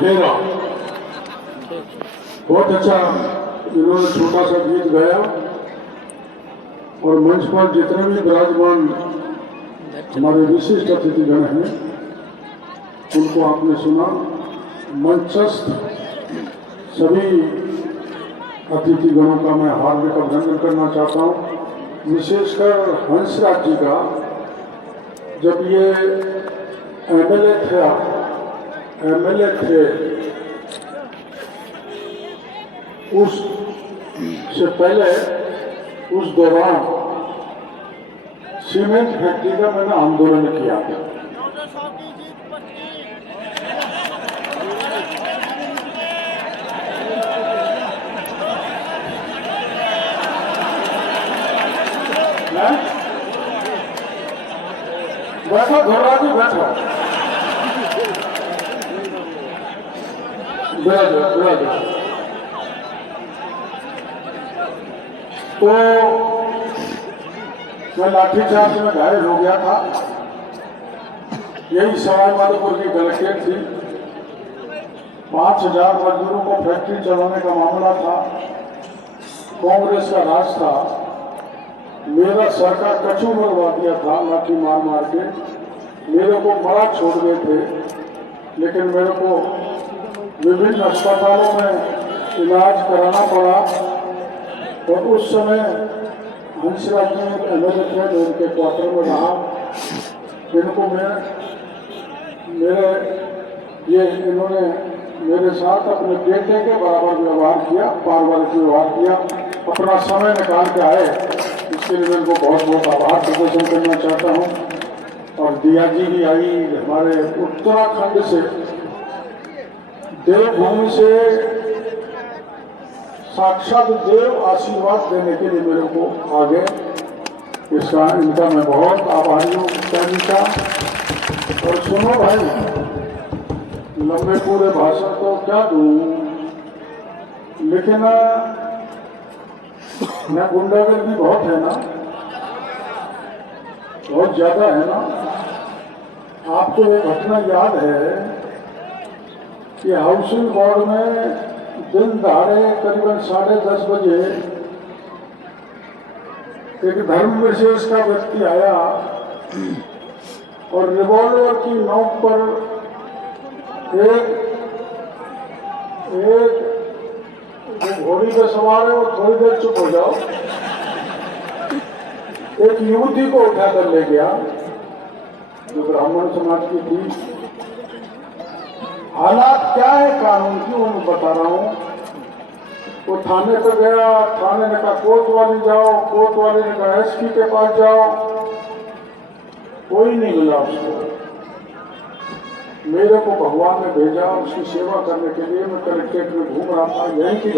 हेरा। बहुत अच्छा इन्होंने छोटा सा गीत गाया और मंच पर जितने भी विराजमान हमारे विशिष्ट अतिथिगण हैं उनको आपने सुना। मंचस्थ सभी अतिथिगणों का मैं हार्दिक अभिनंदन करना चाहता हूँ, विशेषकर हंसराज जी का। जब ये एमएलए थे उस से पहले उस दौरान सीमेंट फैक्ट्री का मैंने आंदोलन किया था। बैठो धोराजी बैठो, तो मैं लाठीचार्ज में घायल हो गया था। यही सवाई माधोपुर की कलेक्ट्रेट थी। 5000 मजदूरों को फैक्ट्री चलाने का मामला था। कांग्रेस का राज था। मेरा सरकार कचू मरवा दिया था लाठी मार मार के। मेरे को मरा छोड़ गए थे, लेकिन मेरे को विभिन्न अस्पतालों में इलाज कराना पड़ा। और उस समय हंसराज जी एमएलए थे, जो उनके क्वार्टर में रहा। इनको इन्होंने मेरे साथ अपने बेटे के बराबर व्यवहार किया, पारिवारिक व्यवहार किया, अपना समय निकाल के आए। इसके लिए मैं इनको बहुत बहुत आभार प्रदर्शन करना चाहता हूँ। और दिया जी भी आई हमारे उत्तराखंड से, देवभूमि से साक्षात देव आशीर्वाद देने के लिए मेरे को आ गए। इनका मैं बहुत आभारी हूँ का। और सुनो भाई, लंबे पूरे भाषण तो क्या दूँ, लेकिन मैं गुंडागर्दी बहुत है ना, बहुत ज्यादा है ना। आपको एक घटना याद है कि हाउसिंग बोर्ड में दिन दहाड़े करीबन 10:30 बजे एक धर्म विशेष का व्यक्ति आया और रिवॉल्वर की नोक पर एक घोड़ी पे सवार है, वो थोड़ी देर चुप हो जाओ, एक युवती को उठाकर ले गया जो ब्राह्मण समाज की थी। हालात क्या है कानून की वो मैं बता रहा हूँ। वो थाने पर गया, थाने ने कहा कोतवाली जाओ, कोतवाली ने कहा एसपी के पास जाओ, कोई नहीं मिला उसको। मेरे को भगवान ने भेजा उसकी सेवा करने के लिए। मैं कलेक्ट्रेट में घूम रहा था। यहीं की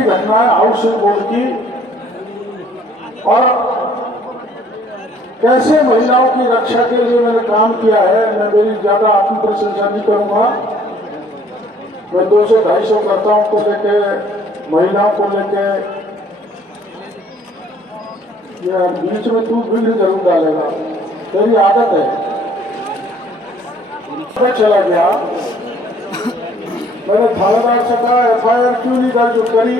घटना है हाउसिंग बोर्ड की। और कैसे महिलाओं की रक्षा के लिए मैंने काम किया है, मैं मेरी ज्यादा आत्म प्रशंसा नहीं करूंगा। मैं 200-250 करताओं को लेके, महिलाओं को लेके, यार बीच में तू बिगड़ जरूर डालेगा, तेरी आदत है। मैं चला गया, मैंने थानेदार से कहा एफआईआर क्यों नहीं दर्ज करी,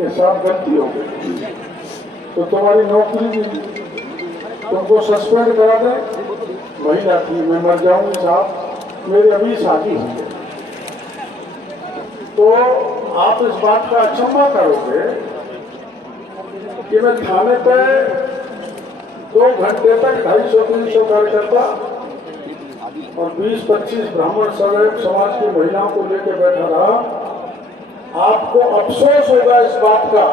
ये सब गलती हो गई तो तुम्हारी नौकरी तुमको सस्पेंड करा दे। महिला थी, मैं मर जाऊंगी साहब, मेरी अभी शादी हुई है। तो आप इस बात का अचंभा करोगे कि मैं थाने पे 2 घंटे तक 250-300 कार्यकर्ता और 20-25 ब्राह्मण समाज की महिलाओं को लेकर बैठा रहा। आपको अफसोस होगा इस बात का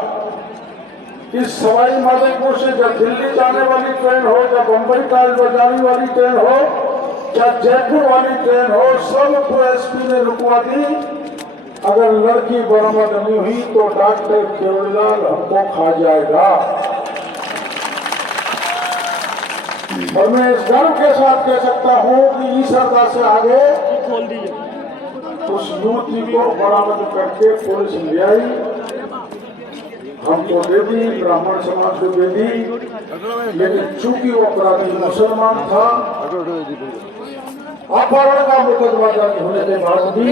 कि सवाई माधोपुर से जब दिल्ली जाने वाली ट्रेन हो, जब बम्बई कालबाजारी वाली ट्रेन हो, जब जयपुर वाली ट्रेन हो, सबको एसपी ने रुकवा दी। अगर लड़की बरामद नहीं हुई तो डॉक्टर केवललाल हमको खा जाएगा। और मैं इस गर्व के साथ कह सकता हूँ कि ईश्वरदा से आगे उस युवती को बरामद करके पुलिस ले आई, हमको दे दी, ब्राह्मण समाज को दे दी। लेकिन चूंकि वो अपराधी मुसलमान था अपहरण का मुकदमा दर्ज होने के बाद भी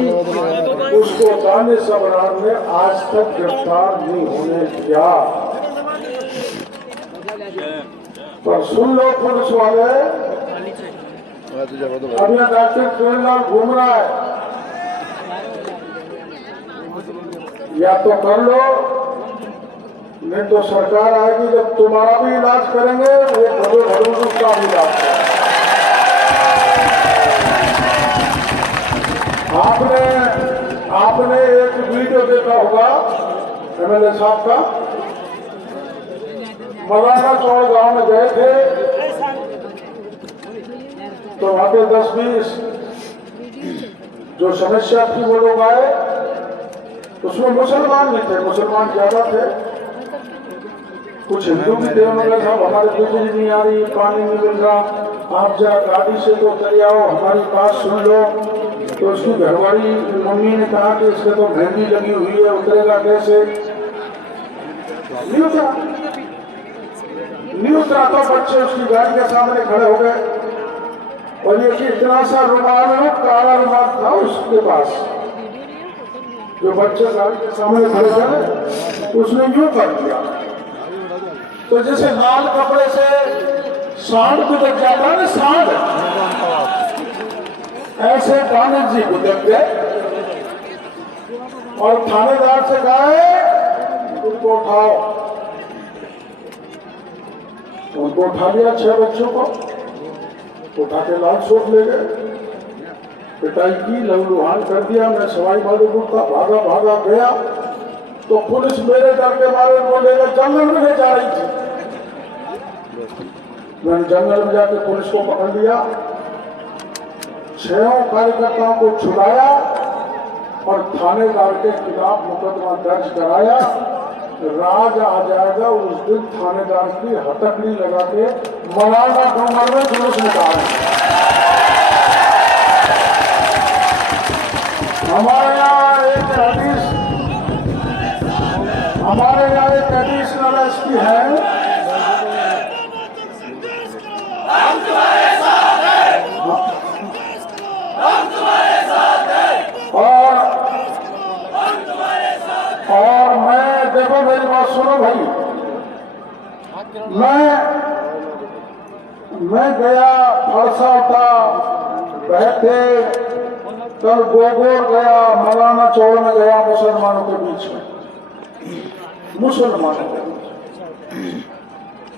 उसको दानिश सबरान ने आज तक गिरफ्तार नहीं होने दिया। पर सुन लो पुलिस वाले, अब यह डॉक्टर चुनलाल घूम रहा है, या तो कर लो, नहीं तो सरकार आएगी जब तुम्हारा भी इलाज करेंगे, वो भले भरोसे का भी इलाज करेंगे। आपने एक वीडियो देखा होगा एमएलए साहब का, मलाना चौड़ गांव में गए थे तो वहां पे 10-20 जो समस्या थी वो लोग आए, उसमें मुसलमान भी थे, मुसलमान ज्यादा थे, कुछ हिंदू भी थे। उन्होंने साहब हमारे बिजली नहीं आ रही, पानी नहीं मिल रहा, आप जरा गाड़ी से तो उतर आओ, हमारी बात सुन लो। तो उसकी घरवाली मम्मी ने कहा कि इसके तो मेहंदी लगी हुई है, उतरेगा कैसे? नहीं उतरा, नहीं उतरा तो बच्चे उसकी गाड़ी के सामने खड़े हो गए और ये कि इतना सा रुमाल हो, काला रुमाल था उसके पास, जो बच्चे गाड़ी के सामने खड़े थे उसने यूं कर दिया। तो जैसे लाल कपड़े से सांड गुजर जाता है ना, सांड, ऐसे दानिश जी गुजर गए और थानेदार से कहा है उनको उठाओ। उनको उठा लिया, 6 बच्चों को उठा के लाल सोच ले गए, पिटाई की, लहूलुहान कर दिया। मैं सवाई माधोपुर था, भागा गया तो पुलिस मेरे डर के मारे बोलेगा जंगल में ले जा रही थी। मैंने जंगल में जाकर पुलिस को पकड़ लिया, 6 कार्यकर्ताओं को छुड़ाया और थानेदार के खिलाफ मुकदमा दर्ज कराया। राज आ जाएगा उस दिन थानेदार की हथकड़ी लगा के मलाना डोंगर में जुलूस निकाले। हमारे यहाँ एक एडिशनल एसपी है, हम तुम्हारे साथ हैं, हम तुम्हारे साथ हैं, और मैं, देखो मेरी बात सुनो भाई, मैं गया फरसाता बैठे, कल गोगोर गया, मलाना चौड़ में गया, मुसलमानों के बीच में, मुसलमानों के बीच।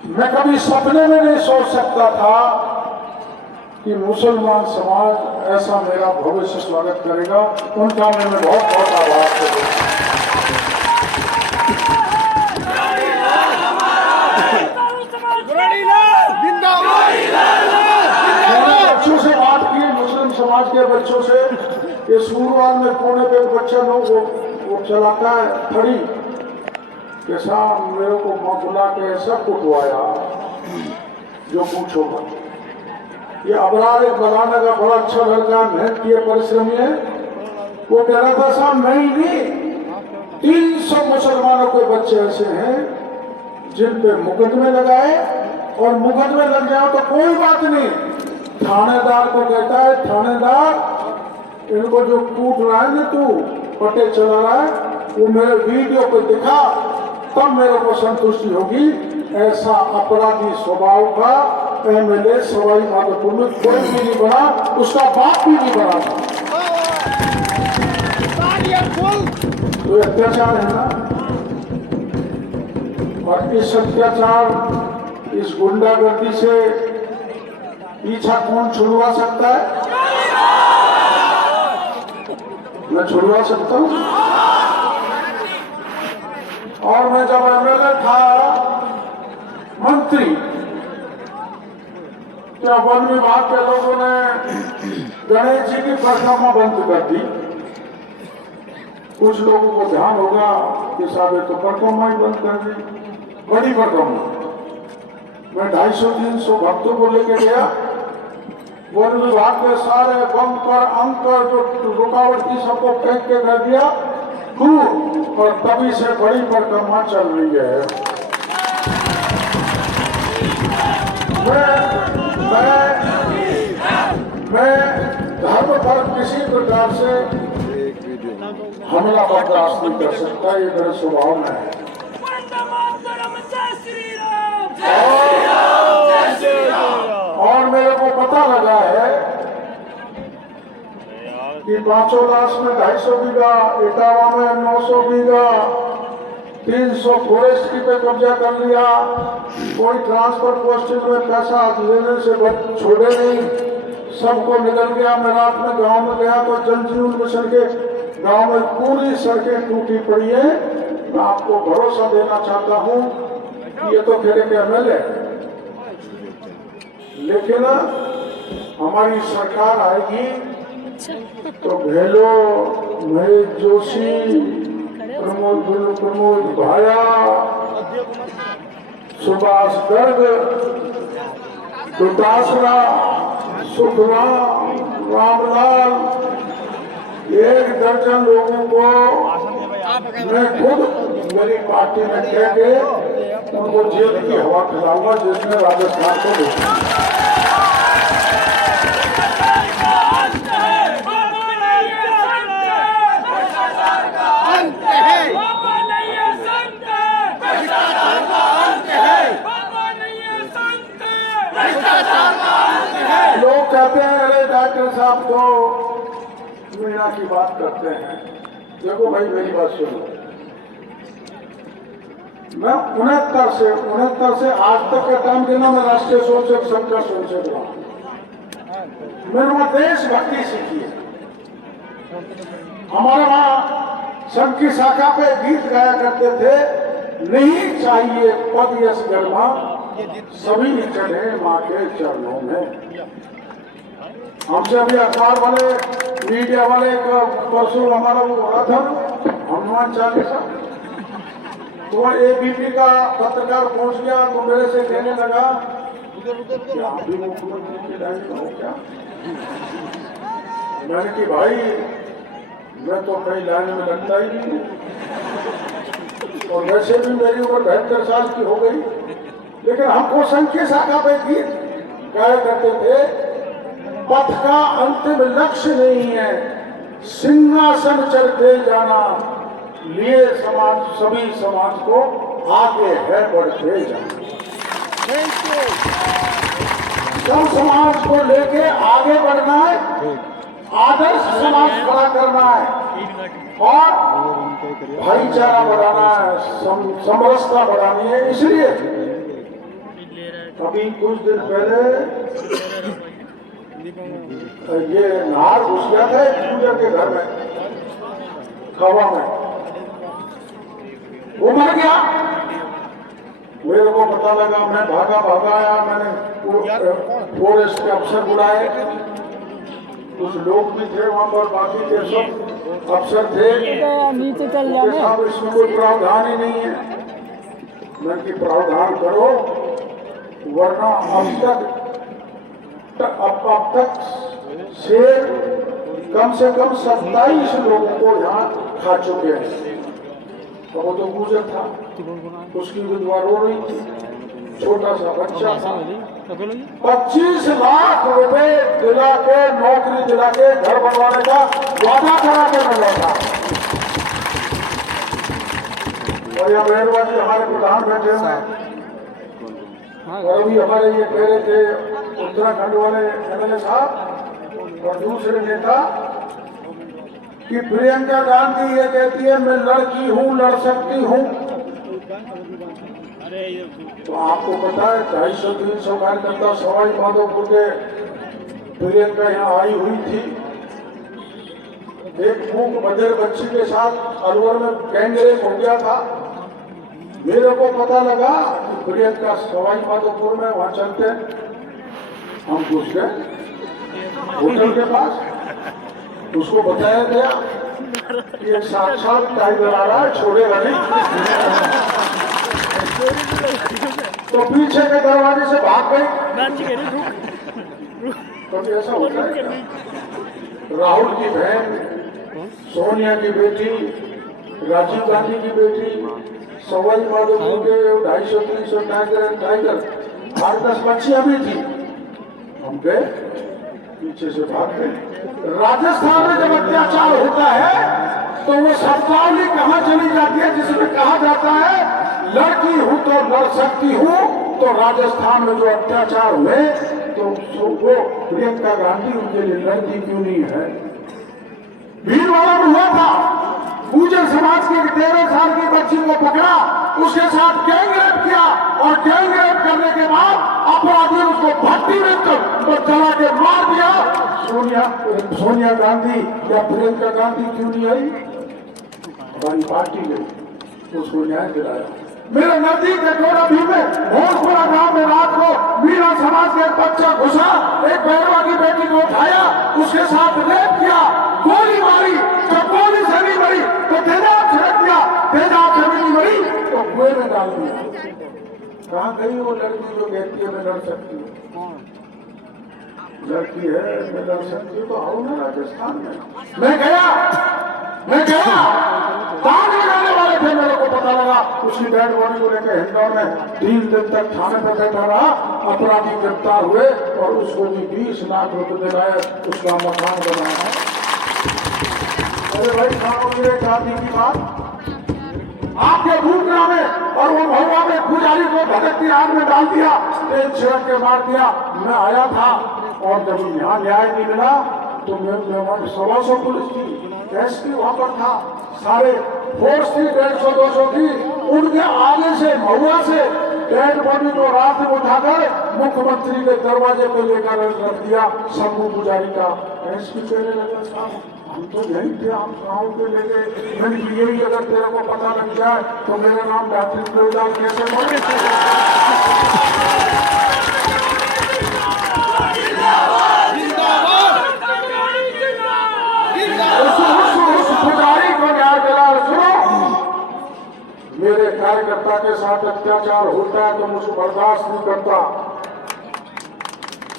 मैं कभी सपने में नहीं सोच सकता था कि मुसलमान समाज ऐसा मेरा भव्य स्वागत करेगा। उनका मैं बहुत बहुत आभार करूंगा। बच्चों से बात की, मुस्लिम समाज के बच्चों से, ये सूरवाल में कोने पे बच्चा लोग वो चलाता है खड़ी, कैसा मेरे को बुला के ऐसा कुटवाया जो पूछो मत। ये अबरार एक बनाने का बड़ा अच्छा लड़का, मेहनत किए, परिश्रमी है, वो कह रहा था साहब मैं ही नहीं, 300 मुसलमानों के बच्चे ऐसे हैं जिन पे मुकदमे लगाए, और मुकदमे लग जाओ तो कोई बात नहीं, थानेदार को कहता है थानेदार इनको जो कूट रहा है ना, तू पटे चला रहा है, वो मेरे वीडियो को दिखा, तब मेरे को संतुष्टि होगी। ऐसा अपराधी स्वभाव का एमएलए सवाई माधोपुर में कोई भी नहीं बना, उसका बाप भी नहीं बना था। तो अत्याचार है ना, और इस अत्याचार, इस गुंडागर्दी से पीछा कौन छुड़वा सकता है? मैं छुड़वा सकता हूं। और मैं जब एमएलए था, मंत्री, तो वन विभाग के लोगों ने गणेश जी की परिक्रमा बंद कर दी। कुछ लोगों को ध्यान होगा कि साहब तो परिक्रमा ही बंद कर दी, बड़ी परिक्रमा। मैं 250-300 भक्तों को लेकर गया, वन विभाग के सारे बंकर अंकर जो रुकावट की सबको फेंक के कर दिया, और तभी से बड़ी परिक्रमा चल रही है। मैं पर किसी प्रकार से हमला बर्दाश्त नहीं कर सकता, ये मेरे स्वभाव में है। और मेरे को पता लगा है कि 500 दास में 250 बीघा, इटावा में 900 बीघा, 300 फॉरेस्ट की पे कब्जा कर लिया। कोई ट्रांसफर पोस्टिंग में पैसा लेने से छोड़े नहीं, सबको निकल गया। मैं रात में गांव में गया तो जल जीवन मिशन के गांव में पूरी सड़कें टूटी पड़ी है। मैं आपको भरोसा देना चाहता हूं कि ये तो खेड़े के MLA, लेकिन हमारी सरकार आएगी तो गहलोत, महेश जोशी, प्रमोद भाया, सुभाष गर्ग, दुतासरा, सुखराम, रामलाल, 1 दर्जन लोगों को मैं खुद मेरी पार्टी में कह के उनको जेल की हवा खिलाऊंगा, जिसने राजस्थान को देखा। लोग कहते हैं अरे डॉक्टर साहब तो मीणा की बात करते हैं। देखो भाई मेरी बात सुनो, मैं 69 से आज तक का टाइम देना, मैं राष्ट्रीय स्वयंसेवक संघ का स्वयंसेवक रहा। मैंने वहां देशभक्ति सीखी है। हमारे वहां संघ की शाखा पे गीत गाया करते थे, नहीं चाहिए पद यश गर्मा, सभी चढ़े माँ के चरणों में। हमसे अभी अखबार वाले, मीडिया वाले का परसों हमारा वो हो रहा था हनुमान चालीसा, तो ABP का पत्रकार पहुंच गया तो मेरे से कहने लगा कि आप भी मुख्यमंत्री की लाइन में हो क्या? मैंने कि भाई मैं तो कई लाइन में लगता ही नहीं, और वैसे भी मेरी उम्र 72 साल की हो गई। लेकिन हमको संघ की शाखा पे गीत गाया करते थे, पथ का अंतिम लक्ष्य नहीं है, सिंहासन चढ़ते जाना, लिए समाज सभी समाज को आगे है बढ़ते जाना। सब समाज को लेके आगे बढ़ना है, आदर्श समाज खड़ा करना है और भाईचारा बढ़ाना है, समरसता बढ़ानी है। इसलिए अभी कुछ दिन पहले ये नार घुस गया था पूजा के घर में, खवा में, वो मर गया। मेरे को पता लगा, मैं भागा आया। मैंने फॉरेस्ट के अफसर बुलाए, कुछ लोग भी थे वहां पर, बाकी के सब अफसर थे। नीचे चल जाने साहब इसमें कोई प्रावधान ही नहीं है। मैं कि प्रावधान करो, वरना अब तक शेर कम से कम 27 लोगों को यहाँ खा चुके हैं। तो वो तो गुजर था, उसकी विधवा रो रही थी, छोटा सा बच्चा था। 25 लाख रुपए दिला के, नौकरी दिला के घर बनवाने का वादा करा के मिला था। और यहाँ मेहरबानी हमारे प्रधान बैठे हुए हैं, और अभी हमारे ये कह रहे थे उत्तराखंड वाले MLA साहब और दूसरे नेता कि प्रियंका गांधी ये कहती है मैं लड़की हूँ, लड़ सकती हूँ। तो आपको पता है 250-300 कार्यकर्ता सवाई माधोपुर के प्रियंका यहाँ आई हुई थी, एक मूक बधिर बच्ची के साथ अलवर में गैंगरेप हो गया था। मेरे को पता लगा कि प्रियंका सवाई माधोपुर में वहां चलते, हम घुस गए होटल के पास, उसको बताया गया कि एक साक्षात टाइगर आ रहा है, छोड़ेगा नहीं। तो पीछे के दरवाजे से भाग गई। तो ऐसा होता है क्या? राहुल की बहन, सोनिया की बेटी, राजीव गांधी की बेटी, सवाई माधोपुर के 250-300 टाइगर 8-10 बच्चियां भी थी। हम गए पीछे से भागते। राजस्थान में जब अत्याचार होता है तो वो शब्दावली कहाँ चली जाती है जिसमें कहा जाता है लड़की हूं तो लड़ सकती हूँ। तो राजस्थान में जो अत्याचार हुए तो वो प्रियंका गांधी उनके लिए लड़की क्यों नहीं है। भीलवाड़ा में हुआ था, गुर्जर समाज की 13 साल की बच्ची को पकड़ा, उसके साथ गैंगरेप किया और गैंगरेप करने के बाद अपराधी उसको भट्टी में तो चला के मार दिया। सोनिया गांधी या प्रियंका गांधी क्यों नहीं आई। हमारी पार्टी ने उसको न्याय दिलाया। मेरे नजदीक के डोरा भी में भोजपुरा गांव में रात को मीरा समाज के एक बच्चा घुसा, एक बैरवा की बेटी को उठाया, उसके साथ रेप किया, गोली मारी, जब गोली से नहीं मरी तो तेजाब छिड़क दिया, तेजाब से भी नहीं मरी तो कुएं में डाल दिया। कहाँ गई वो लड़की जो कहती है मैं लड़ सकती हूँ। लड़की है मैं लड़ सकती हूँ तो आओ ना राजस्थान में। मैं गया ताज लगाने वाले थे, मेरे को पता लगा उसकी डेड बॉडी को लेकर इंदौर में 3 दिन तक थाने पर बैठा रहा। अपराधी गिरफ्तार हुए और उसको भी 20 लाख रुपए दिलाए, उसका मकान बनाया। अरे भाई साहब गांधी की बात आपके भूखना में और वो भगवा में पुजारी को भगत आग में डाल दिया, तेल छिड़क के मार दिया। मैं आया था और जब यहाँ न्याय नहीं मिला तो मैं 100 पुलिस थी, एसपी वहां पर था, सारे फोर्स थी 150-200 की। उनके आगे से महुआ से डेड बॉडी को रात में उठाकर मुख्यमंत्री के दरवाजे पे लेकर रख दिया शंभू पुजारी का। एसपी कहने लगा साहब हम तो यही थे, हम गाँव के ले गए। मैंने यही अगर तेरे को पता लग जाए तो मेरा नाम डॉक्टर प्रयोजन कैसे बोले। पुजारी को न्याय दिला। सुनो, मेरे कार्यकर्ता के साथ अत्याचार होता है तो मुझे बर्दाश्त नहीं करता।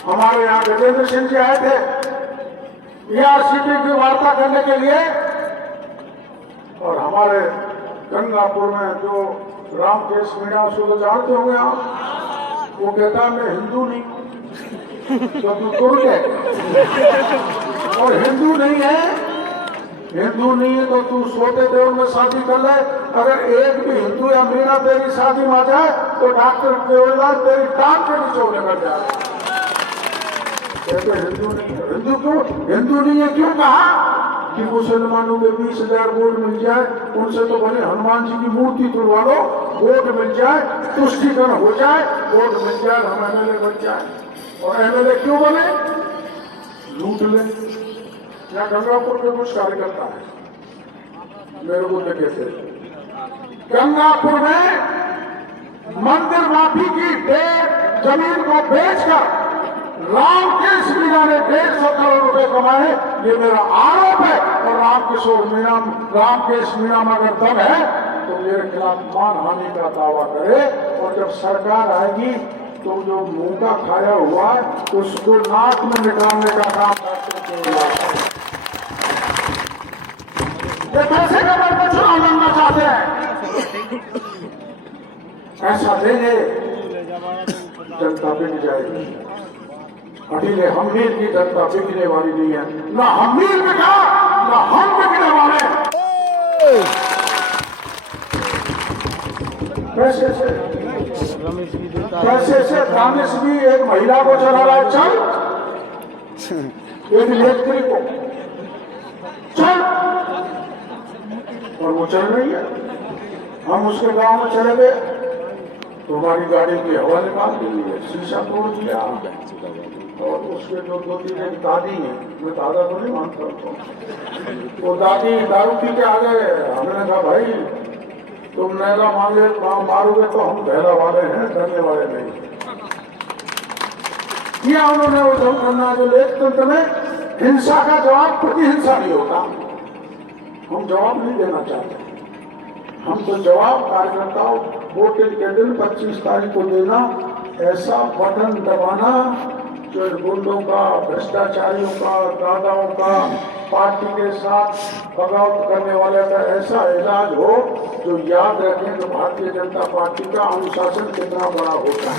हमारे यहाँ गजेंद्र सिंह जी आए थे ERCP की वार्ता करने के लिए और हमारे गंगापुर में जो रामकेश मीणा उसको तो जानते होंगे आप, वो कहता मैं हिंदू नहीं तो तू तुर्क है और हिंदू नहीं है तो तू सोते देव में शादी कर ले। अगर एक भी हिंदू या मीणा तेरी शादी में आ जाए तो डॉक्टर केवललाल तेरी टांग के नीचे होने लग जाए। कहते हिंदू नहीं है। हिंदू नहीं है क्यों कहा कि मुसलमानों के 20,000 वोट मिल जाए, उनसे तो भले हनुमान जी की मूर्ति तुड़वा लो, वोट मिल जाए, तुष्टिकरण हो जाए, वोट मिल जाए, हम MLA बन जाए। और MLA क्यों बने, लूट ले। या गंगापुर में कुछ कार्यकर्ता है मेरे को देखे थे, गंगापुर में मंदिर माफी की जमीन को बेचकर रामकेश मीणा ने 150 करोड़ रुपए कमाए। ये मेरा आरोप है और रामकेश मीणा में अगर दम है तो मेरे खिलाफ मानहानि का दावा करे। और जब सरकार आएगी तो जो मुंह का खाया हुआ उसको नाक में निकालने का काम करते। ये पैसे का बल पर चुनाव लड़ना चाहते हैं, ऐसा देंगे जनता बिक जाएगी। अकेले हमीर की जनता बिकने वाली नहीं है, ना हमीर बिका ना हम बिकने वाले। पैसे से कांग्रेस भी एक महिला को चला रहा है, चल एक इलेक्ट्रिक को चल, और वो चल रही है। हम उसके गांव में चले गए तो हमारी गाड़ी की हवा निकाल दी है, शीशा तोड़ दिया। और उसके जो 2-3 एक दादी है, मैं दादा को नहीं मानता हूँ, वो दादी दारू पी के आ गए। हमने कहा भाई तुम नैला मारोगे तो हम बहरा वाले हैं, डरने वाले नहीं। किया उन्होंने वो जो करना जो लोकतंत्र में हिंसा का जवाब प्रतिहिंसा नहीं होता, हम जवाब नहीं देना चाहते। हम तो जवाब कार्यकर्ताओं वोटिंग के दिन 25 तारीख को देना, ऐसा बटन दबाना जो गुंडों का, भ्रष्टाचारियों का, दादाओं का, पार्टी के साथ बगावत करने वाले का ऐसा इलाज हो जो याद रखें कि भारतीय जनता पार्टी का अनुशासन कितना बड़ा होता है।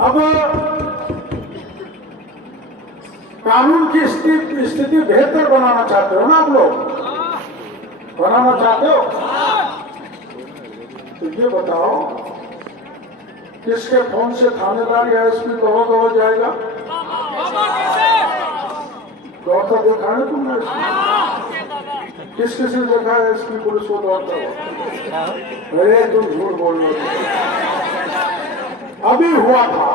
अब कानून की स्थिति बेहतर बनाना चाहते हो ना आप लोग, बनाना चाहते हो? तो ये बताओ किसके फोन से थानेदार या एसपी कहो जाएगा? दौड़ता देखा है तुमने? किस किसी ने देखा है एसपी पुलिस को दौड़ता हुआ? अरे तुम झूठ बोल रहे हो। अभी हुआ था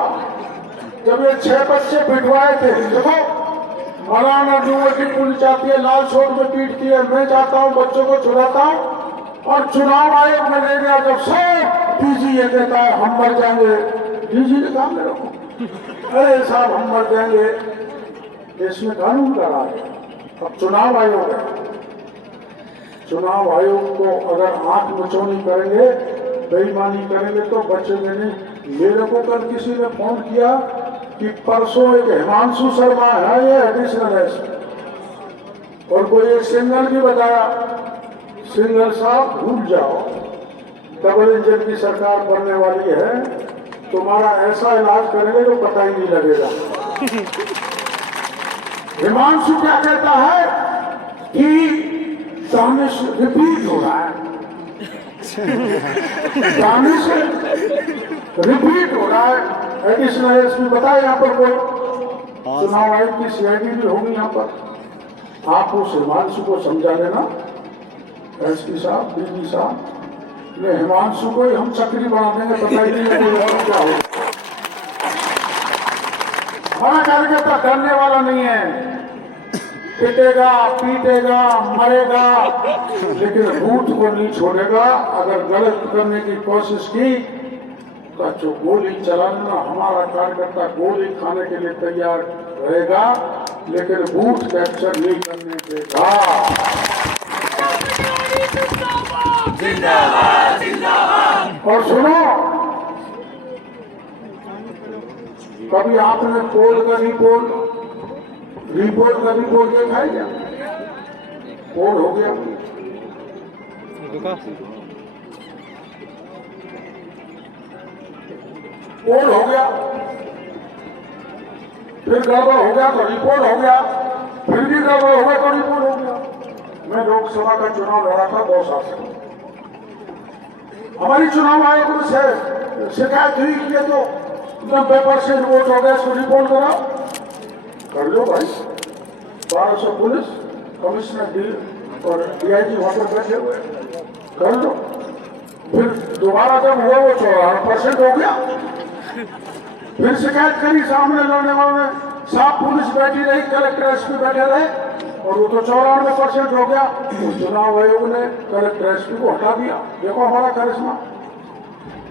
जब ये 6 बच्चे पिटवाए थे। देखो मौलाना डूबे की पुलिस आती है, लाल शोर में पीटती है, मैं जाता हूँ बच्चों को छुड़ाता हूँ और चुनाव आयोग में ले गया जब सब डीजी ये कहता है हम मर जाएंगे। डीजी ने कहा मेरे को, अरे साहब हम मर जाएंगे, इसमें कानून का राज है। अब चुनाव आयोग है, चुनाव आयोग को अगर आंख मचौनी करेंगे, बेईमानी करेंगे तो बचेंगे नहीं। मेरे को कल किसी ने फोन किया कि परसों एक हिमांशु शर्मा है ये एडिशनल है, और कोई एक सिंगल भी बताया। सिंगल साहब भूल जाओ, डबल इंजन की सरकार बनने वाली है, तुम्हारा ऐसा इलाज करेंगे जो पता ही नहीं लगेगा। हिमांशु क्या कहता है कि दानिश रिपीट हो रहा है, दानिश रिपीट हो रहा है। एडिशनल एसपी बताए यहाँ पर कोई चुनाव आयोग की सीआईडी भी होगी यहाँ पर। आप उस हिमांशु को समझा देना, एसपी साहब डीजी साहब, हिमांशु को ही हम सक्रिय बना देंगे, पता ही नहीं कोई क्या होगा। हमारा कार्यकर्ता डरने वाला नहीं है, पिटेगा पीटेगा मरेगा, लेकिन बूथ को नहीं छोड़ेगा। अगर गलत करने की कोशिश की तो जो गोली चलाना, हमारा कार्यकर्ता गोली खाने के लिए तैयार रहेगा, लेकिन बूथ कैप्चर नहीं करने देगा। जिंदाबाद जिंदाबाद। और सुनो, कभी आपने पोल का रिपोर्ट देखा है क्या? पोल हो गया, पोल हो गया, फिर गड़बड़ हो गया तो रिपोर्ट हो गया, फिर भी गड़बड़ हो गया तो रिपोर्ट हो गया। मैं लोकसभा का चुनाव लड़ा था 2 साल से। हमारी चुनाव आयोग से शिकायत हुई कि ये तो 90% वोट हो गया, इसको रिपोर्ट करा। कर लो भाई, 1200 पुलिस कमिश्नर डी और डीआईजी वहां पर बैठे हुए, कर लो। फिर दोबारा जब हुआ वो 54% हो गया, फिर शिकायत करी सामने लड़ने वालों ने, साफ पुलिस बैठी रही, कलेक्टर एसपी बैठे रहे, और वो तो 94% हो गया। तो चुनाव आयोग ने कलेक्टर एसपी को हटा दिया। देखो हमारा करिश्मा।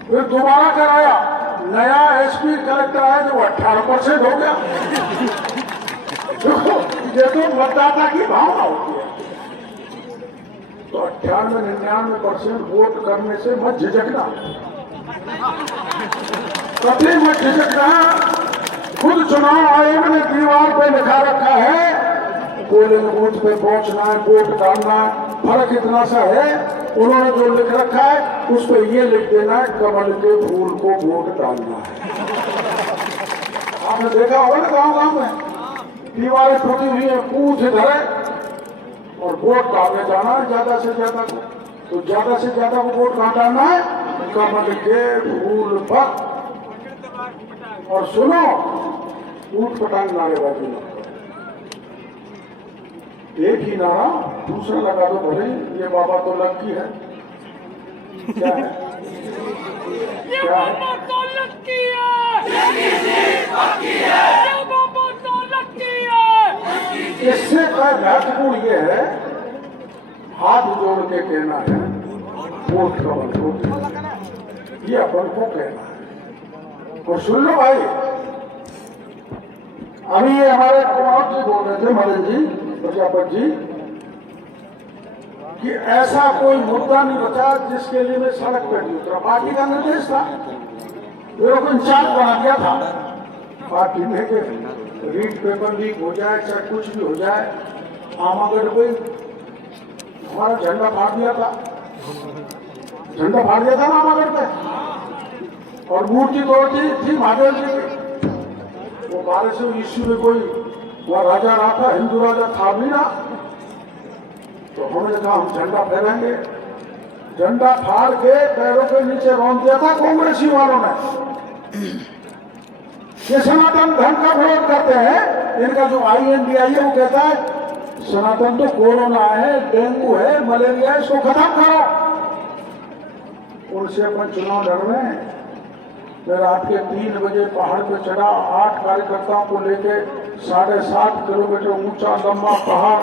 फिर दोबारा कराया, नया एसपी कलेक्टर आया जो 18% हो गया। देखो ये तो मतदाता की भावना होती है। तो 98-99% वोट करने से मत झिझकना, कभी मत झिझकना। खुद चुनाव आयोग ने दीवार पे लिखा रखा है, पोलिंग बूथ पे पहुंचना है, वोट डालना है। फर्क इतना सा है, उन्होंने जो लिख रखा है उस पर ये लिख देना है, कमल के फूल को वोट डालना है। आपने देखा होगा ना गांव में दीवारें फटी हुई है, कूच धरे और वोट डालने जाना है ज्यादा से ज्यादा को। तो ज्यादा से ज्यादा को वोट कहाँ डालना है? कमल के फूल पर। और सुनो, ऊट पटांग नारेबाजी ना, एक ही नारा दूसरा लगा दो भले, ये बाबा तो लक्की है। क्या है? क्या है? इससे का महत्वपूर्ण ये है, हाथ जोड़ के कहना है वोट कमल वोट, ये अपन को कहना है। और सुन लो भाई, अभी ये हमारे कुमार जी बोल रहे थे, मदन जी प्रजापत जी, कि ऐसा कोई मुद्दा नहीं बचा जिसके लिए मैं सड़क पर नहीं उतरा। पार्टी का निर्देश था, मेरे को इंचार्ज बना दिया था पार्टी में कि रीड पेपर लीक हो जाए चाहे कुछ भी हो जाए, आमागढ़ कोई हमारा झंडा फाड़ दिया था, झंडा फाड़ दिया था ना आमागढ़ पे, और मूर्ति तोड़ दी थी महादेव जी की। वो 1200 इश्यू में कोई वह राजा रहा था, हिंदू राजा था भी ना। तो हमने कहा हम झंडा फहराएंगे। झंडा फाड़ के पैरों के नीचे रौंद दिया था कांग्रेसी वालों ने। ये सनातन धर्म का विरोध करते हैं। इनका जो INDI है वो कहता है सनातन तो कोरोना है, डेंगू है, मलेरिया है, इसको खत्म करो। उनसे अपन चुनाव लड़ रहे हैं। मैं रात के 3 बजे पहाड़ पे चढ़ा, 8 कार्यकर्ताओं को लेके 7.5 किलोमीटर ऊंचा लंबा पहाड़,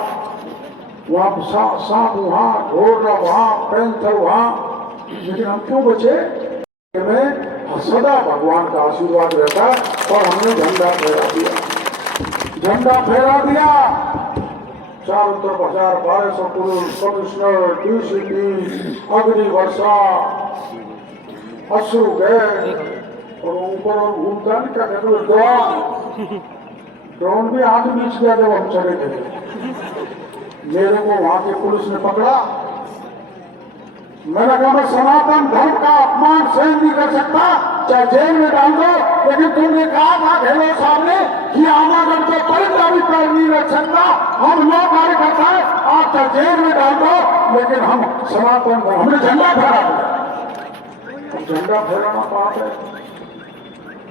वहां सांप वहां, घोड़ा वहां, पैंथर वहां। लेकिन हम क्यों बचे? में सदा भगवान का आशीर्वाद रहता और हमने झंडा फहरा दिया। झंडा फहरा दिया। चारों तरफ 1200 पुलिस, कमिश्नर, DCP, अग्नि वर्षा, अश्रु गैस और ऊपर और घूमता नहीं क्या कहते ड्रोन। ड्रोन भी आग बीच गया जब हम चले थे। मेरे को वहां की पुलिस ने पकड़ा। मैंने कहा मैं सनातन धर्म का अपमान सहन नहीं कर सकता, चाहे जेल में डाल दो। लेकिन तुमने कहा था गहलोत साहब ने कि आमागढ़ को परिंदा भी पैर नहीं रख सकता। हम लोग कार्यकर्ता है, आप चाहे जेल में डाल दो, लेकिन हम सनातन धर्म, हमने झंडा फहरा दिया। झंडा फहराना पाप है।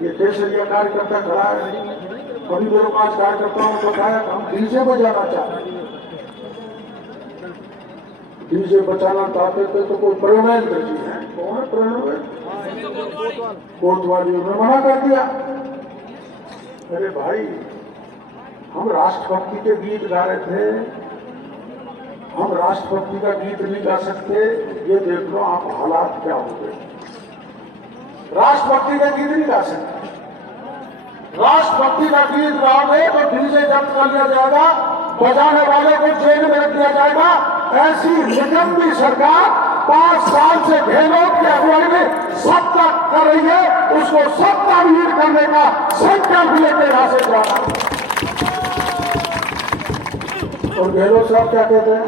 ये केसरिया कार्यकर्ता खड़ा है। कभी मेरे पास कार्यकर्ताओं ने बताया हम डीजे बजाना चाहते हैं। डीजे बचाना चाहते थे तो कोई प्रणयेंद्र जी है। कौन है प्रणयेंद्र? कोतवाली ने मना कर दिया। अरे भाई हम राष्ट्रभक्ति के गीत गा रहे थे, हम राष्ट्रभक्ति का गीत नहीं गा सकते। ये देख लो आप हालात क्या हो गए। राष्ट्रभक्ति का गीत नहीं गा सकते। राष्ट्रभक्ति का गीत गाओगे तो डीजे जब्त कर लिया जाएगा, बजाने वाले को जेल में रख दिया जाएगा। ऐसी निकम्मी सरकार 5 साल से गहलोत की अगुवाई में सत्ता कर रही है, उसको सत्ता विहीन करने का संकल्प लेकर यहां से जाना। और गहलोत साहब क्या कहते हैं?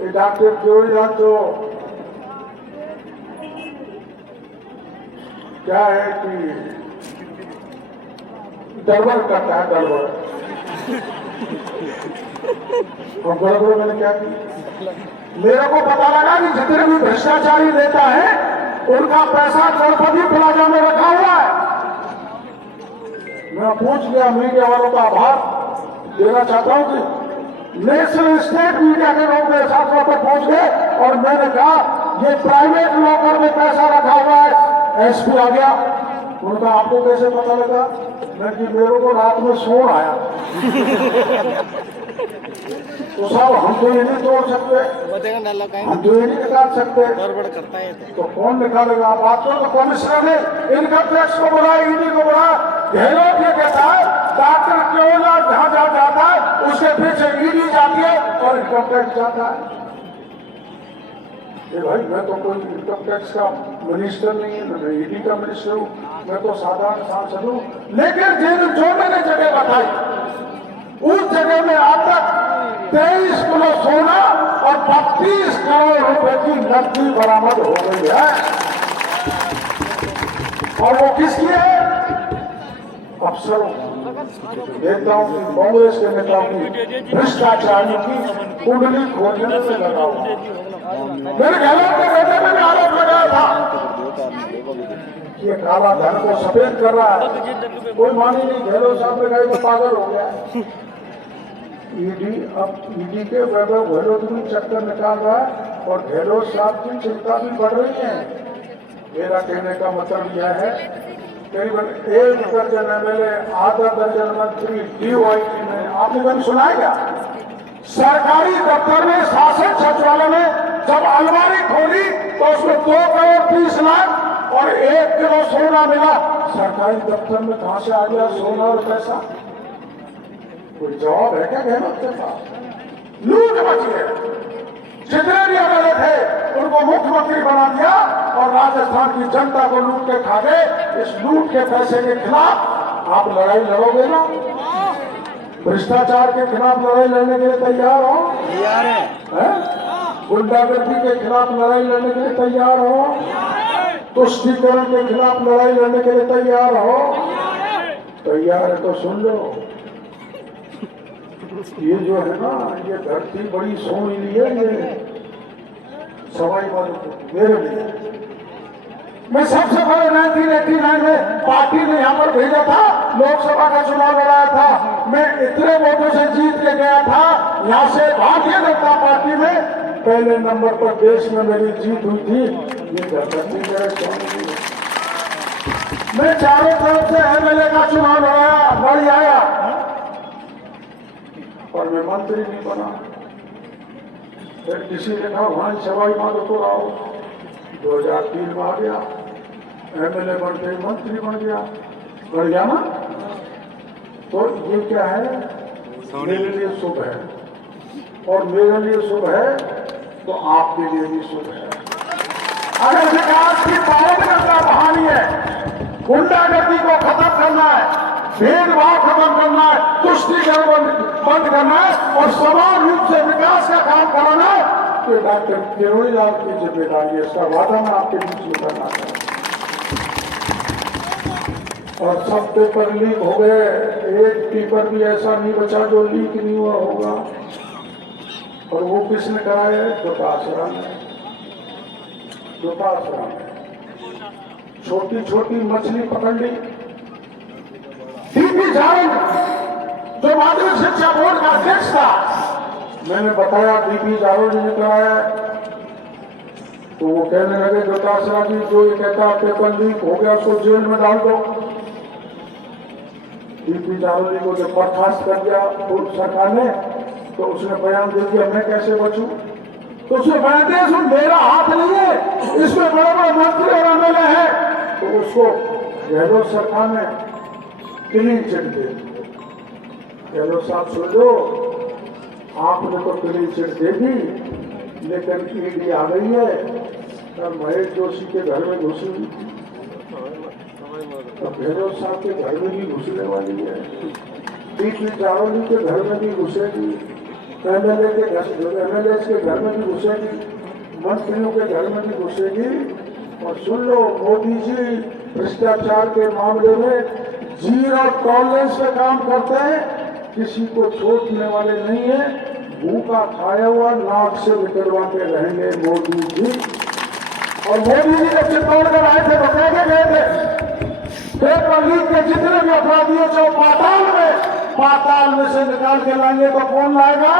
ये डॉक्टर जोड़ीलाल तो क्या है कि गड़बड़ करता है, गड़बड़। और गड़बड़ मैंने क्या की? मेरे को पता लगा कि जितने भी भ्रष्टाचारी नेता है उनका पैसा गणपति प्लाजा में रखा हुआ है। मैं पूछ लिया, मीडिया वालों का आभार देना चाहता हूं कि नेशनल स्टेट मीडिया के लोग मेरे साथ वहां पर पहुंच गए और मैंने कहा ये प्राइवेट लॉकर में पैसा रखा हुआ है। SP आ गया। उनका आपको कैसे पता लगा? मैं कि मेरे को रात में सोन आया। तो साहब हम तो ये नहीं तोड़ सकते, हम तो ये नहीं निकाल सकते। तो कौन निकालेगा? आप बात करो। तो कमिश्नर ने इनकम टैक्स को बुलाया, ED को बुलाया। गहलोत ये कहता है डॉक्टर केवल जहां जहां जाता है उसके पीछे ED जाती है और इनकम टैक्स जाता है। भाई मैं तो कोई इनकम टैक्स का मिनिस्टर नहीं है, मैं ED का मिनिस्टर हूँ, मैं तो साधारण सांसद हूँ। लेकिन जो मैंने जगह बताई उस जगह में अब तक 23 किलो सोना और 32 करोड़ रुपए की नकदी बरामद हो गई है। और वो किसकी है? अफसरों। देखता हूं कि कांग्रेस के नेताओं की भ्रष्टाचारियों की कुंडली खोलने में लगा हुआ। मेरे गहलोत के बेटे में भी आरोप लगाया था ये काला धन को सफेद कर रहा है। कोई मानी नहीं। गहलोत साहब ने कहा तो पागल हो गया। ED के वैभव गहलोत भी चक्कर निकाल रहा है और गहलोत साहब की चिंता भी बढ़ रही है। मेरा कहने का मतलब यह है करीबन 1 दर्जन MLA, आधा दर्जन मंत्री, DOIT में आपने कभी सुना है क्या? सरकारी दफ्तर में, शासन सचिवालय में जब अलमारी खोली तो उसमें 2 करोड़ 30 लाख और 1 किलो सोना मिला। सरकारी दफ्तर में कहां से आ गया सोना और पैसा? कोई जवाब है क्या गहलोत के पास? लूट मची है। जितने भी MLA थे उनको मुख्यमंत्री बना दिया और राजस्थान की जनता को लूट के खा गए। इस लूट के पैसे के खिलाफ आप लड़ाई लड़ोगे ना? भ्रष्टाचार के खिलाफ लड़ाई लड़ने के लिए तैयार हो? तैयार है। गुंडागर्दी के खिलाफ लड़ाई लड़ने के लिए तैयार हो? तुष्टीकरण के खिलाफ लड़ाई लड़ने के लिए तैयार हो? तैयार है तो सुन लो। ये जो है ना, ये धरती बड़ी सोहनी है, ये सवाई माधोपुर मेरे लिए। मैं सबसे पहले 1989 में पार्टी ने यहाँ पर भेजा था, लोकसभा का चुनाव लड़ाया था, मैं इतने वोटों से जीत के गया था यहाँ से भारतीय जनता पार्टी में पहले नंबर पर देश में मेरी जीत हुई थी। ये धरती मेरे सोहनी है। मैं चारों तरफ से एमएलए का चुनाव लड़ी आया, और मैं मंत्री नहीं बना। फिर किसी ने कहा वहां सवाई माधोपुर आओ, 2003 में आ गया, एमएलए बन के मंत्री बन गया ना। तो ये क्या है, मेरे लिए शुभ है, और मेरे लिए शुभ है तो आपके लिए भी शुभ है। अगर विकास की बहुत ज्यादा कहानी है, गुंडागर्दी को खत्म करना है, भेदभाव खत्म करना है, तुष्टिकरण बंद करना है और समान रूप से विकास का काम कराना है, तो डॉक्टर किरोड़ीलाल की जिम्मेदारी है। इसका वादा मैं आपके बीच में करना चाहता हूं। और सब पेपर लीक हो गए, एक पेपर भी ऐसा नहीं बचा जो लीक नहीं हुआ होगा। और वो किसने कराया है? दोतासरा ने। छोटी छोटी मछली पकड़ ली। डीपी झारन जो माध्यमिक शिक्षा बोर्ड का अध्यक्ष था, मैंने बताया डीपी झारन ने कराया, तो वो कहने लगे दोतासरा जी जो ये कहता पेपर लीक हो गया उसको जेल में डाल दो। डीपी झारन को जब बर्खास्त कर दिया पूर्व सरकार ने, तो उसने बयान दे दिया मैं कैसे बचूं। तो उसने बयान दिया इसमें मेरा हाथ नहीं है, इसमें बड़े बड़े मंत्री और एमएलए है। तो उसको गहलोत सरकार ने क्लीन चिट दे दी। गहलोत साहब सुन लो, आपने तो क्लीन चिट दे दी, लेकिन ईडी आ गई है, तब महेश जोशी के घर में घुसी हुई थी, तब गहलोत साहब के घर में भी घुसने वाली है, डीपी झारोली के घर में भी घुसेगी, एमएलए के घर में भी घुसेगी, मंत्रियों के घर में भी घुसेगी। और सुन लो, मोदी जी भ्रष्टाचार के मामले में जीरो टॉलरेंस पे काम करते हैं, किसी को छोड़ने वाले नहीं है। भूखा खाया हुआ नाक से निकलवा के रहेंगे मोदी जी। और मोदी जी जब चित्तौड़ कर आए थे तो कैसे गए थे? पेपर लीक के जितने भी अपराधियों जो पाताल में से निकाल के लाएंगे तो कौन लाएगा?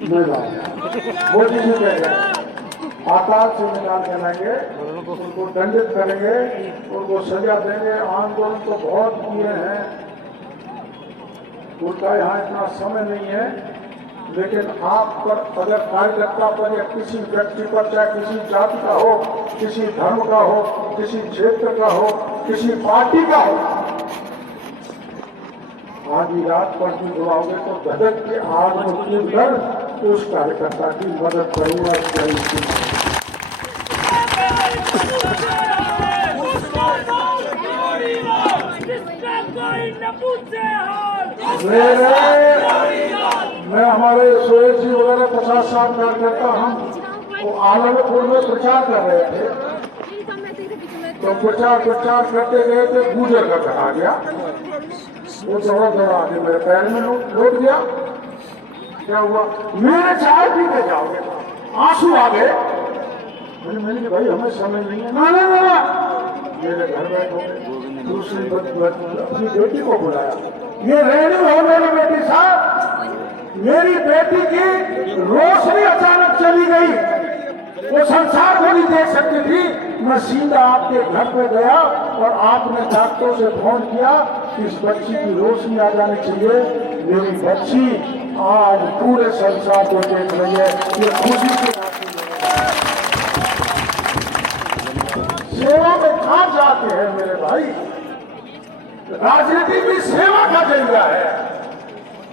मैं लाऊंगा। मोदी जी कहेंगे पाताल से निकाल के लाएंगे, उनको दंडित करेंगे, उनको सजा देंगे। आंदोलन तो बहुत किए हैं, उनका यहाँ इतना समय नहीं है, लेकिन आप पर अगर कार्यकर्ता पर या किसी व्यक्ति पर, चाहे किसी जाति का हो, किसी धर्म का हो, किसी क्षेत्र का हो, किसी पार्टी का हो, आधी रात पर भी बुलाओगे तो धड़क के आग में कूद कर उस कार्यकर्ता की मदद करूंगा। मैं हमारे सुरेश जी वगैरह 50 साल कार्यकर्ता, हम वो आलमपुर में प्रचार कर रहे थे, तो प्रचार करते गए थे, गुजर का आ गया, वो दौड़ा आगे मेरे पैर में लौट गया। क्या हुआ? मेरे चाय पी के जाओगे, आंसू आ गए। मैंने कहा भाई हमें समय नहीं है। ना मेरे घर बैठोगे। दूसरी अपनी बेटी को बुलाया, ये रेडी हो मेरी बेटी साहब, मेरी बेटी की रोशनी अचानक चली गई, वो संसार को नहीं देख सकती थी। मैं सीधा आपके घर पे गया और आपने डॉक्टरों से फोन किया कि इस बच्ची की रोशनी आ जानी चाहिए। मेरी बच्ची आज पूरे संसार को देख रही है, ये खुशी की बात है। सेवा में कहाँ जाते हैं मेरे भाई? राजनीति भी सेवा का जरिया है,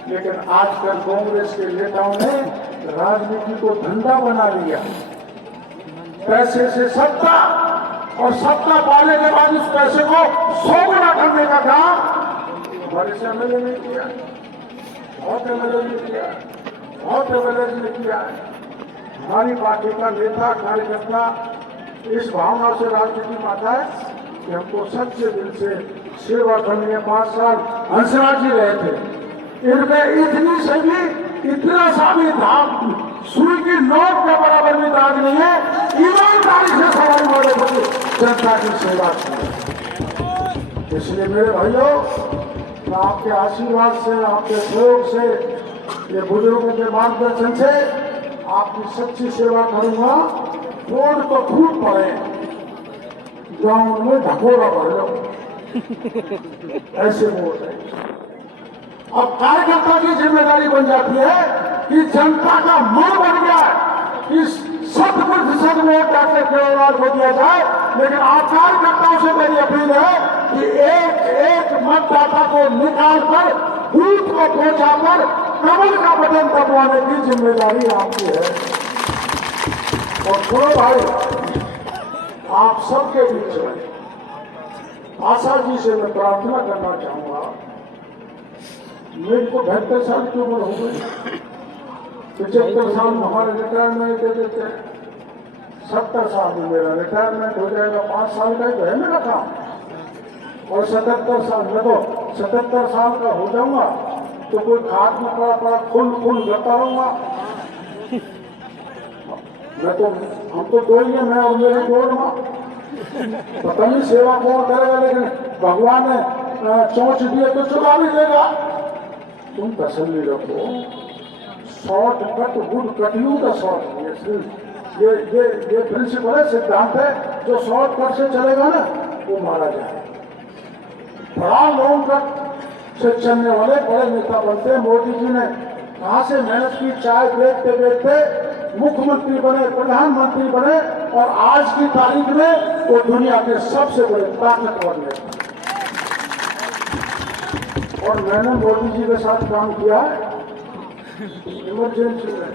लेकिन आजकल कांग्रेस के नेताओं ने राजनीति को धंधा बना लिया। पैसे से सत्ता, और सत्ता पाने के बाद उस पैसे को 100 गुना करने का काम हमारे से एमएलए ने किया, बहुत एमएलए ने किया, बहुत एमएलए ने किया है। हमारी पार्टी का नेता कार्यकर्ता इस भावना से राजनीति में आता है कि हमको सच्चे दिल से सेवा करनी है। 5 साल हंसराज जी रहे थे, इनमें इतनी से भी इतना सा भी दाग, सुई की नोट के बराबर भी दाग नहीं है। ईमानदारी से सवाल वाले जनता की सेवा की। इसलिए मेरे भाइयों, मैं आपके आशीर्वाद से, आपके सहयोग से, ये बुजुर्गों के मार्गदर्शन से आपकी सच्ची सेवा करूंगा। वोट तो फूट पड़े, गाँव में ढकोरा भर लो, ऐसे वोट है। अब कार्यकर्ता की जिम्मेदारी बन जाती है कि जनता का मन बन गया है कि 100% वोट डॉक्टर केवलराज को दिया जाए। लेकिन आप कार्यकर्ताओं से मेरी अपील है कि एक एक मतदाता को निकालकर बूथ को पहुंचाकर कमल का बटन दबाने की जिम्मेदारी आपकी है। और सुनो भाई, आप सबके बीच में आशा जी से मैं प्रार्थना करना चाहूंगा। मेरे को 72 साल की उम्र हो गई, 75 साल में हमारे रिटायरमेंट दे देते हैं, 70 साल में मेरा रिटायरमेंट हो जाएगा। 5 साल का ही तो है मेरा काम। और 77 साल में तो 77 साल का हो जाऊंगा तो कोई खाद में पड़ा फुल करता रहूंगा मैं तो। हम तो दो ही है, मैं और मेरे जोड़ में। पता नहीं सेवा कौन करेगा, लेकिन भगवान ने चोंच दिए तो चुरा भी देगा। तुम तसल्ली रखो, shortcut would cut you the short. ये प्रिंसिपल है, सिद्धांत है। जो शॉर्टकट से चलेगा ना वो मारा जाए। बड़ा लॉन्ग कट से चलने वाले बड़े नेता बनते हैं। मोदी जी ने कहां से मेहनत की, चाय बेचते बेचते मुख्यमंत्री बने, प्रधानमंत्री बने, और आज की तारीख में वो दुनिया के सबसे बड़े ताकतवर नेता। और मैंने मोदी जी के साथ काम किया है इमरजेंसी में।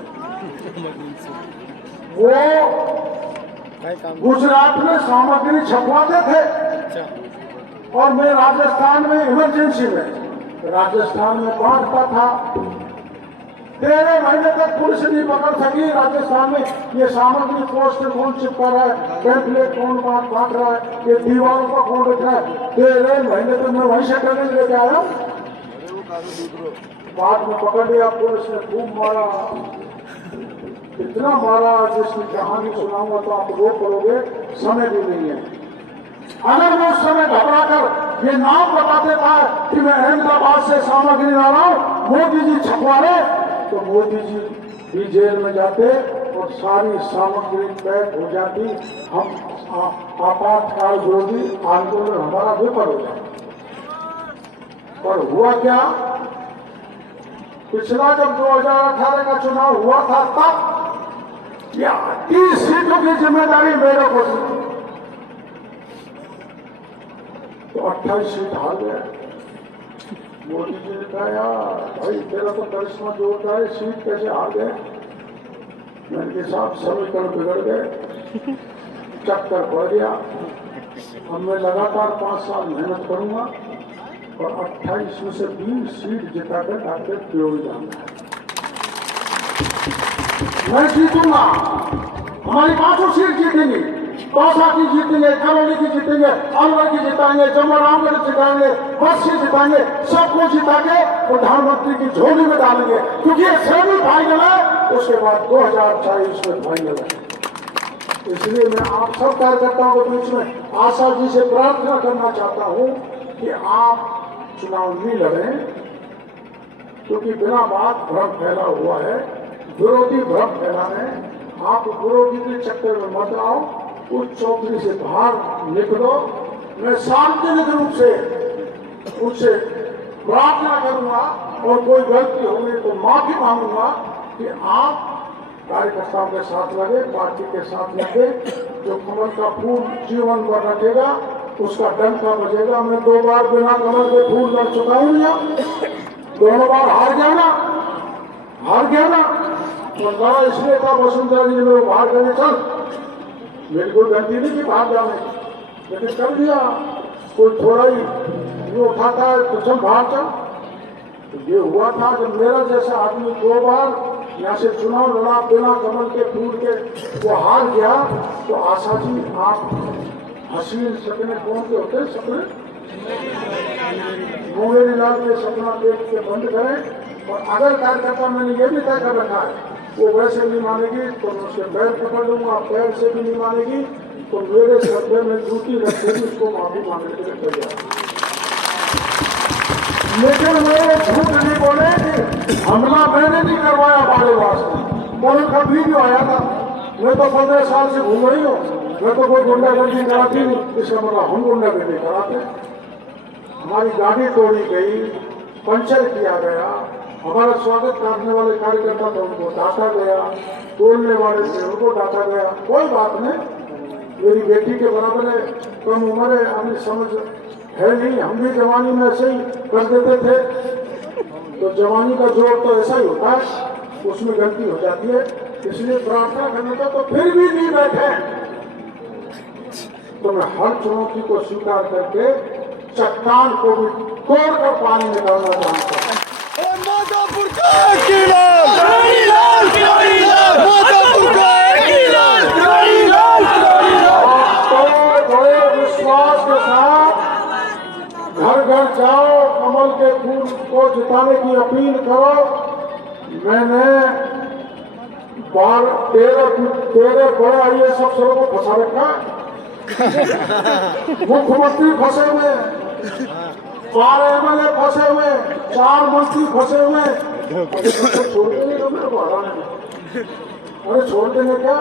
वो गुजरात में सामग्री छपवाते थे और मैं राजस्थान में इमरजेंसी में राजस्थान में बांटता था। 13 महीने तक पुलिस नहीं पकड़ सकी राजस्थान में ये सामग्री पोस्ट कौन चिपका रहा है, पैम्फलेट कौन बांट रहा है, ये दीवारों पर कौन रख रहा है। 13 महीने तक मैं वहीं से करने लेके आया। बाद में पकड़ लिया पुलिस ने, खूब मारा, इतना मारा जिसकी कहानी सुनाऊंगा तो आप रो पड़ोगे, समय भी नहीं है। अगर मैं उस समय घबरा कर ये नाम बता देता है कि मैं अहमदाबाद से सामग्री ला रहा हूं, मोदी जी छपवा रहे, तो मोदी जी भी जेल में जाते और सारी सामग्री पैक हो जाती। हम आपातकाल विरोधी आंदोलन हमारा विफल हो जाता। और हुआ क्या, पिछला जब 2018 का चुनाव हुआ था तब 30 सीटों की जिम्मेदारी मेरे को थी, तो 28 सीट हार गया। मोदी जी ने कहा यार भाई तेरा तो करिश्मा जोरदार है, सीट कैसे हार गए। मैंने साहब समीकरण बिगड़ गए, चक्कर पड़ गया। अब मैं लगातार 5 साल मेहनत करूंगा और 28 में से 20 सीट जिताकर डॉक्टर प्रयोग जाना है। मैं जीतूंगा, हमारी 5 सीट जीतेंगी, दौसा की जीतेंगे, करौली की जीतेंगे, अलवर की जिताएंगे, जमुनागढ़ जिताएंगे, बस्ती जिताएंगे, सबको जिता के प्रधानमंत्री की झोली में डालेंगे। क्योंकि ये सेमी फाइनल है, उसके बाद 2024 में फाइनल है। इसलिए मैं आप सब कार्यकर्ताओं के बीच में आशा जी से प्रार्थना करना चाहता हूं कि आप चुनाव नहीं लड़ें, क्योंकि बिना बात भ्रम फैला हुआ है, विरोधी भ्रम फैला है। आप विरोधी के चक्कर में मत आओ, उस चौकड़ी से बाहर निकलो। मैं सार्वजनिक रूप से उनसे प्रार्थना करूंगा और कोई गलती होगी तो माफी मांगूंगा कि आप कार्यकर्ताओं के साथ लगे, पार्टी के साथ लगे। जो कमल का फूल जीवन भर रखेगा उसका डंका बजेगा। मैं 2 बार बिना कमल के फूल लड़ चुका हूं, या 2 बार हार गया ना। तो लड़ा इसलिए था वसुंधरा जी ने मेरे बाहर करने, चल मेरी कोई गलती नहीं थी बाहर जाने, लेकिन कर दिया। कोई थोड़ा ही ये उठाता है तो चल बाहर चल। तो ये हुआ था जब मेरा जैसा आदमी 2 बार यहाँ से चुनाव लड़ा बिना कमल के फूल के, वो हार गया। तो आशा जी आप हसीन सपने कौन के होते हैं, मुंगेरी लाल के सपना देख के बंद करें। और अगर कार्यकर्ता मैंने ये भी तय कर रखा है वो वैसे नहीं मानेगी तो मैं उसके पैर पकड़ लूंगा, पैर से भी नहीं मानेगी तो मेरे शब्द में जूती रखते भी उसको माफी मांगने के लिए तैयार। लेकिन वो झूठ नहीं बोले कि हमला मैंने नहीं करवाया हमारे वास्ते। मेरे का वीडियो आया था, मैं तो 15 साल से घूम रही हूँ, मैं तो कोई गुंडागर्दी कराती नहीं, इसका मतलब हम गुंडागर्दी कराते। हमारी गाड़ी तोड़ी गई, पंचर किया गया, हमारा स्वागत करने वाले कार्यकर्ता थे उनको डांटा गया, तोड़ने वाले थे उनको डांटा गया। कोई बात नहीं, मेरी बेटी के बराबर है, कम उम्र है, हमें समझ है नहीं, हम भी जवानी में ऐसे ही कर देते थे। तो जवानी का जोर तो ऐसा ही होता है, उसमें गलती हो जाती है, इसलिए प्रार्थना करने का तो फिर भी नहीं बैठे। तो मैं हर चुनौती को स्वीकार करके चट्टान को भी तोड़कर पानी निकालना चाहता हूँ। माधोपुर का किलाल, माधोपुर का किलाल, तो बड़े विश्वास के साथ घर घर जाओ, कमल के फूल को जिताने की अपील करो। मैंने 13 बड़े IAS अफसरों को फंसा रखा है, मुख्यमंत्री फंसे हुए, 12 MLA फंसे हुए, 4 मंत्री फंसे हुए। छोड़ देंगे तो मेरे को हराने में। अरे छोड़ देंगे क्या,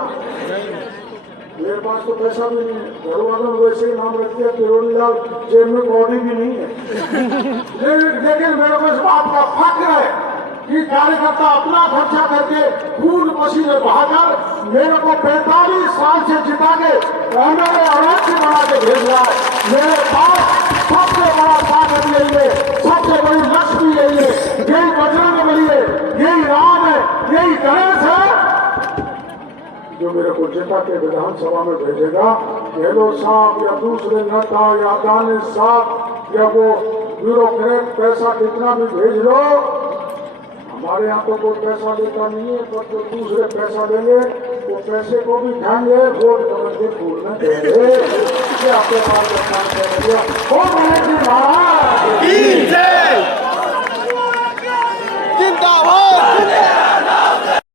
मेरे पास तो पैसा भी नहीं है, घर वालों ने वैसे ही नाम रख दिया किरोड़ी लाल, जेब में कौड़ी भी नहीं है। लेकिन मेरे को इस बात का फक्र है कि कार्यकर्ता अपना खर्चा करके खून पसीने बहाकर मेरे को 45 साल से जिता के मेरे अध्यक्ष बना के भेज रहा है। मेरे पास सबसे बड़ा ताकत यही है, सबसे बड़ी लक्ष्मी यही है, यही बजरंग बली है, यही राम है, यही गणेश है जो मेरे को जिता के विधानसभा में भेजेगा। गहलोत साहब या दूसरे नेता या दानिश साहब या वो ब्यूरोक्रेट पैसा कितना भी भेज लो, हमारे यहाँ तो कोई पैसा देता नहीं है, पर जो दूसरे पैसा देंगे वो पैसे को भी खाएंगे, वोट करेंगे, फूल में देंगे। आपके पास